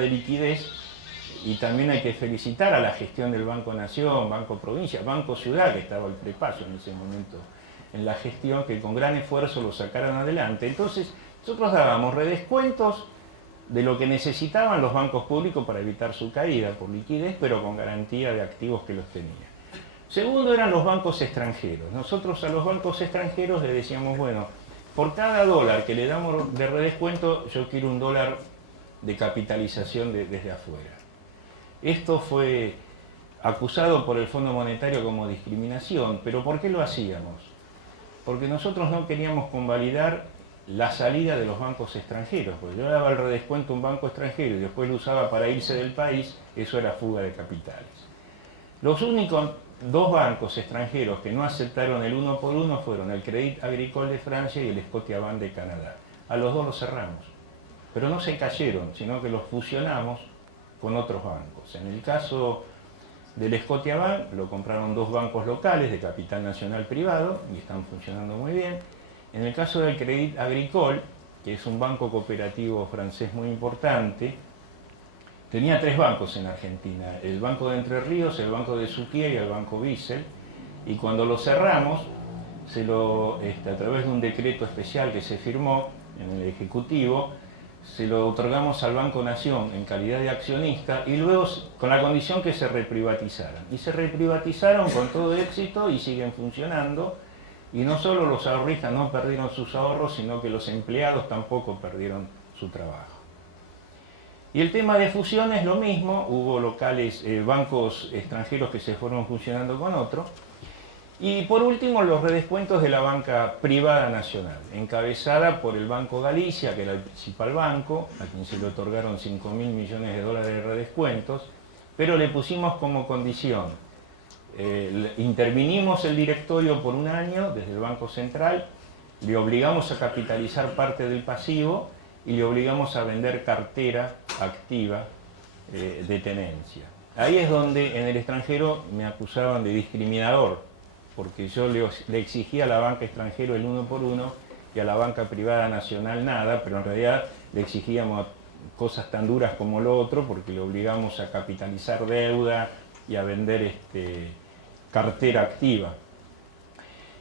de liquidez, y también hay que felicitar a la gestión del Banco Nación, Banco Provincia, Banco Ciudad, que estaba el prepaso en ese momento en la gestión, que con gran esfuerzo lo sacaron adelante. Entonces, nosotros dábamos redescuentos de lo que necesitaban los bancos públicos para evitar su caída por liquidez, pero con garantía de activos que los tenía. Segundo eran los bancos extranjeros. Nosotros a los bancos extranjeros les decíamos, bueno, por cada dólar que le damos de redescuento, yo quiero un dólar de capitalización desde afuera. Esto fue acusado por el Fondo Monetario como discriminación, pero ¿por qué lo hacíamos? Porque nosotros no queríamos convalidar la salida de los bancos extranjeros, porque yo daba el redescuento a un banco extranjero y después lo usaba para irse del país, eso era fuga de capitales. Los únicos dos bancos extranjeros que no aceptaron el 1 por 1 fueron el Crédit Agricole de Francia y el Scotiabank de Canadá. A los dos los cerramos, pero no se cayeron, sino que los fusionamos con otros bancos. En el caso del Scotiabank lo compraron dos bancos locales de capital nacional privado y están funcionando muy bien. En el caso del Crédit Agricole, que es un banco cooperativo francés muy importante, tenía tres bancos en Argentina, el Banco de Entre Ríos, el Banco de Suquié y el Banco Wiesel, y cuando lo cerramos, a través de un decreto especial que se firmó en el Ejecutivo, se lo otorgamos al Banco Nación en calidad de accionista y luego con la condición que se reprivatizaran. Y se reprivatizaron con todo éxito y siguen funcionando. Y no solo los ahorristas no perdieron sus ahorros, sino que los empleados tampoco perdieron su trabajo. Y el tema de fusiones, lo mismo, hubo locales, bancos extranjeros que se fueron fusionando con otros. Y por último, los redescuentos de la banca privada nacional, encabezada por el Banco Galicia, que era el principal banco, a quien se le otorgaron 5.000 millones de dólares de redescuentos, pero le pusimos como condición, intervinimos el directorio por un año desde el Banco Central, le obligamos a capitalizar parte del pasivo y le obligamos a vender cartera activa de tenencia. Ahí es donde en el extranjero me acusaban de discriminador, porque yo le exigía a la banca extranjera el 1 por 1 y a la banca privada nacional nada, pero en realidad le exigíamos cosas tan duras como lo otro, porque le obligamos a capitalizar deuda y a vender cartera activa.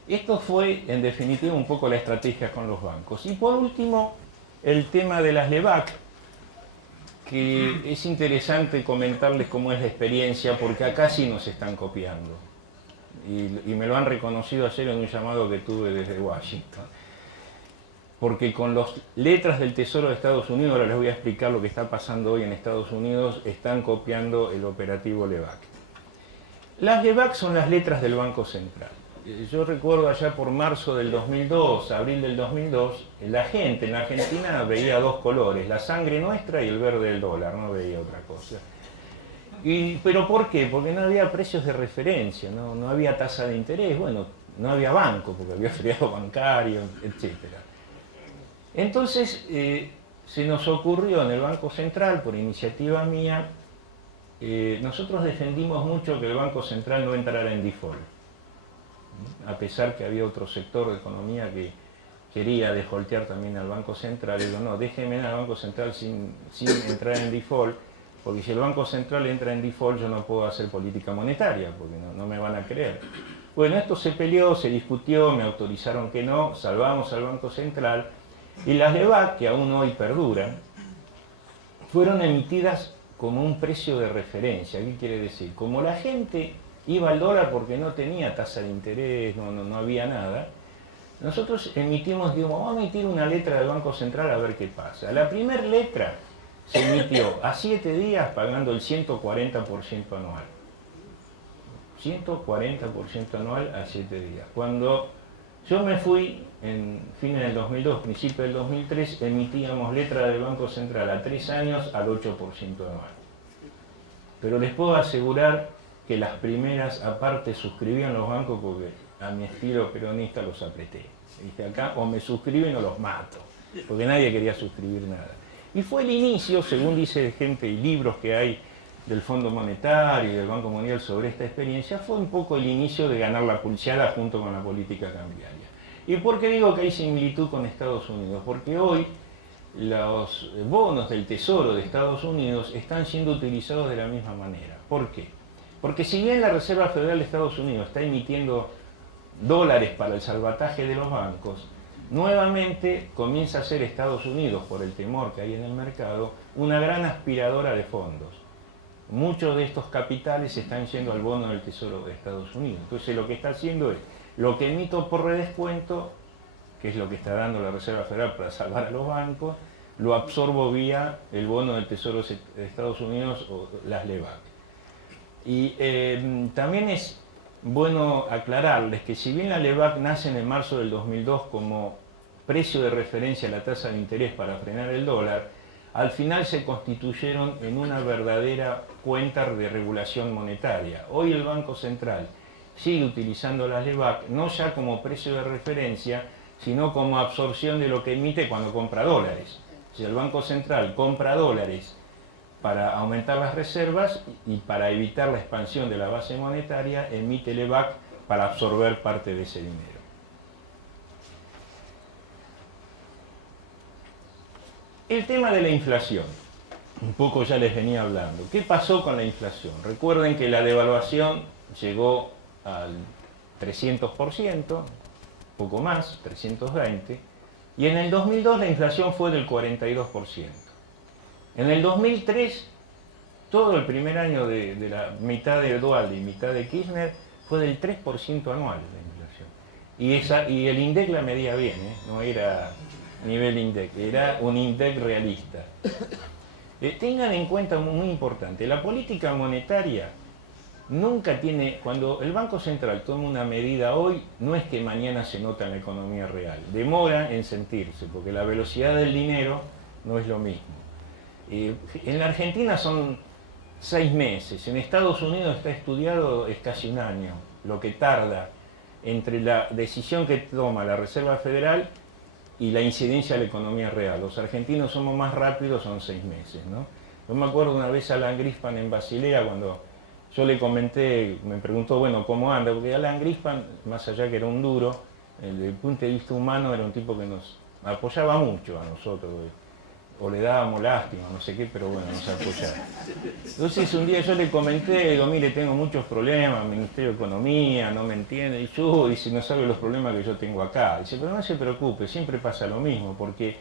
Esto fue, en definitiva, un poco la estrategia con los bancos. Y por último, el tema de las LEBAC, que es interesante comentarles cómo es la experiencia, porque acá sí nos están copiando. Y me lo han reconocido ayer en un llamado que tuve desde Washington. Porque con las letras del Tesoro de Estados Unidos, ahora les voy a explicar lo que está pasando hoy en Estados Unidos, están copiando el operativo LEBAC. Las LEBAC son las letras del Banco Central. Yo recuerdo allá por marzo del 2002, abril del 2002, la gente en Argentina veía dos colores, la sangre nuestra y el verde del dólar, no veía otra cosa. ¿Pero por qué? Porque no había precios de referencia, no había tasa de interés, bueno, no había banco, porque había feriado bancario, etc. Entonces, se nos ocurrió en el Banco Central, por iniciativa mía, nosotros defendimos mucho que el Banco Central no entrara en default, a pesar que había otro sector de economía que quería defaultear también al Banco Central. Y digo, no, déjenme al Banco Central sin entrar en default, porque si el Banco Central entra en default yo no puedo hacer política monetaria, porque no me van a creer. Bueno, esto se peleó, se discutió, me autorizaron que no, salvamos al Banco Central, y las LEBAC, que aún hoy perduran, fueron emitidas como un precio de referencia. ¿Qué quiere decir? Como la gente iba al dólar porque no tenía tasa de interés, no había nada, nosotros emitimos, vamos a emitir una letra del Banco Central a ver qué pasa. La primera letra se emitió a 7 días pagando el 140% anual. 140% anual a 7 días. Cuando yo me fui, en fines del 2002, principios del 2003, emitíamos letra del Banco Central a 3 años al 8% anual. Pero les puedo asegurar que las primeras aparte suscribían los bancos porque a mi estilo peronista los apreté. Dije acá, o me suscriben o los mato, porque nadie quería suscribir nada. Y fue el inicio, según dice gente y libros que hay del Fondo Monetario y del Banco Mundial sobre esta experiencia, fue un poco el inicio de ganar la pulseada junto con la política cambiaria. ¿Y por qué digo que hay similitud con Estados Unidos? Porque hoy los bonos del Tesoro de Estados Unidos están siendo utilizados de la misma manera. ¿Por qué? Porque si bien la Reserva Federal de Estados Unidos está emitiendo dólares para el salvataje de los bancos, nuevamente comienza a ser Estados Unidos, por el temor que hay en el mercado, una gran aspiradora de fondos. Muchos de estos capitales están yendo al bono del Tesoro de Estados Unidos. Entonces lo que está haciendo es, lo que emito por redescuento, que es lo que está dando la Reserva Federal para salvar a los bancos, lo absorbo vía el bono del Tesoro de Estados Unidos o las LEBAC. Y también es bueno aclararles que si bien la LEBAC nace en marzo del 2002 como precio de referencia a la tasa de interés para frenar el dólar, al final se constituyeron en una verdadera cuenta de regulación monetaria. Hoy el Banco Central sigue utilizando las LEBAC no ya como precio de referencia, sino como absorción de lo que emite cuando compra dólares. Si el Banco Central compra dólares para aumentar las reservas y para evitar la expansión de la base monetaria, emite LEBAC para absorber parte de ese dinero. El tema de la inflación, un poco ya les venía hablando. ¿Qué pasó con la inflación? Recuerden que la devaluación llegó al 300%, poco más, 320%, y en el 2002 la inflación fue del 42%. En el 2003, todo el primer año de la mitad de Duhalde y mitad de Kirchner, fue del 3% anual la inflación. Y el INDEC la medía bien, no era nivel INDEC, era un INDEC realista. Tengan en cuenta, muy importante, la política monetaria nunca tiene, cuando el Banco Central toma una medida hoy, no es que mañana se nota en la economía real, demora en sentirse, porque la velocidad del dinero no es lo mismo. En la Argentina son 6 meses, en Estados Unidos está estudiado, es casi un año, lo que tarda entre la decisión que toma la Reserva Federal y la incidencia de la economía real. Los argentinos somos más rápidos, son 6 meses, ¿no? Yo me acuerdo una vez a Alan Greenspan en Basilea, cuando yo le comenté, me preguntó, bueno, ¿cómo anda? Porque Alan Greenspan, más allá que era un duro, desde el punto de vista humano era un tipo que nos apoyaba mucho a nosotros, o le dábamos lástima, no sé qué, pero bueno, nos apoyaba. Entonces un día yo le comenté, digo, mire, tengo muchos problemas, Ministerio de Economía, no me entiende, y yo, dice, no sabe los problemas que yo tengo acá. Dice, pero no se preocupe, siempre pasa lo mismo, porque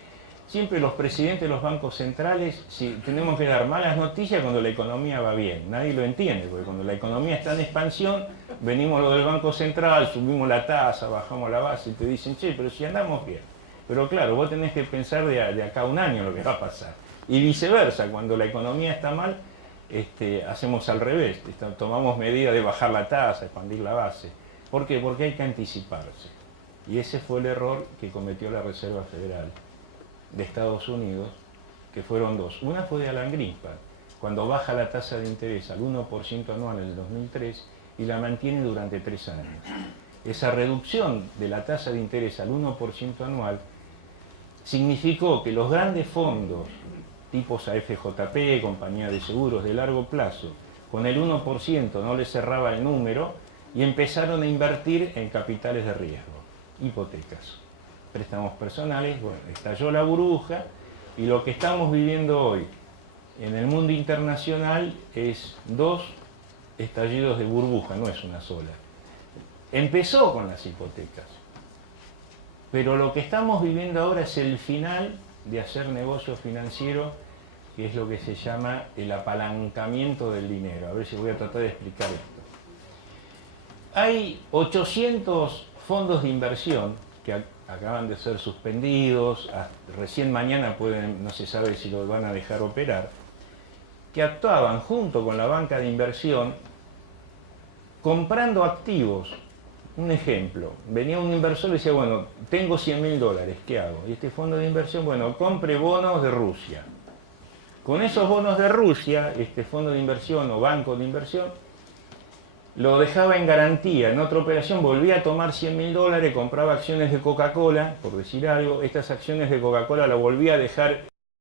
siempre los presidentes de los bancos centrales, si tenemos que dar malas noticias cuando la economía va bien. Nadie lo entiende, porque cuando la economía está en expansión, venimos lo del Banco Central, subimos la tasa, bajamos la base y te dicen, che, pero si andamos bien. Pero claro, vos tenés que pensar de acá a un año lo que va a pasar. Y viceversa, cuando la economía está mal, hacemos al revés, tomamos medidas de bajar la tasa, expandir la base. ¿Por qué? Porque hay que anticiparse. Y ese fue el error que cometió la Reserva Federal de Estados Unidos, que fueron dos. Una fue de Alan Greenspan, cuando baja la tasa de interés al 1% anual en el 2003 y la mantiene durante 3 años. Esa reducción de la tasa de interés al 1% anual significó que los grandes fondos, tipos AFJP, compañía de seguros de largo plazo, con el 1% no les cerraba el número y empezaron a invertir en capitales de riesgo, hipotecas, préstamos personales. Bueno, estalló la burbuja y lo que estamos viviendo hoy en el mundo internacional es 2 estallidos de burbuja, no es una sola. Empezó con las hipotecas, pero lo que estamos viviendo ahora es el final de hacer negocio financiero, que es lo que se llama el apalancamiento del dinero. A ver si voy a tratar de explicar esto. Hay 800 fondos de inversión que acaban de ser suspendidos, recién mañana no se sabe si los van a dejar operar, que actuaban junto con la banca de inversión comprando activos. Un ejemplo, venía un inversor y decía, bueno, tengo $100.000, ¿qué hago? Y este fondo de inversión, bueno, compre bonos de Rusia. Con esos bonos de Rusia, este fondo de inversión o banco de inversión, lo dejaba en garantía. En otra operación volvía a tomar $100.000, compraba acciones de Coca-Cola, por decir algo. Estas acciones de Coca-Cola las volvía a dejar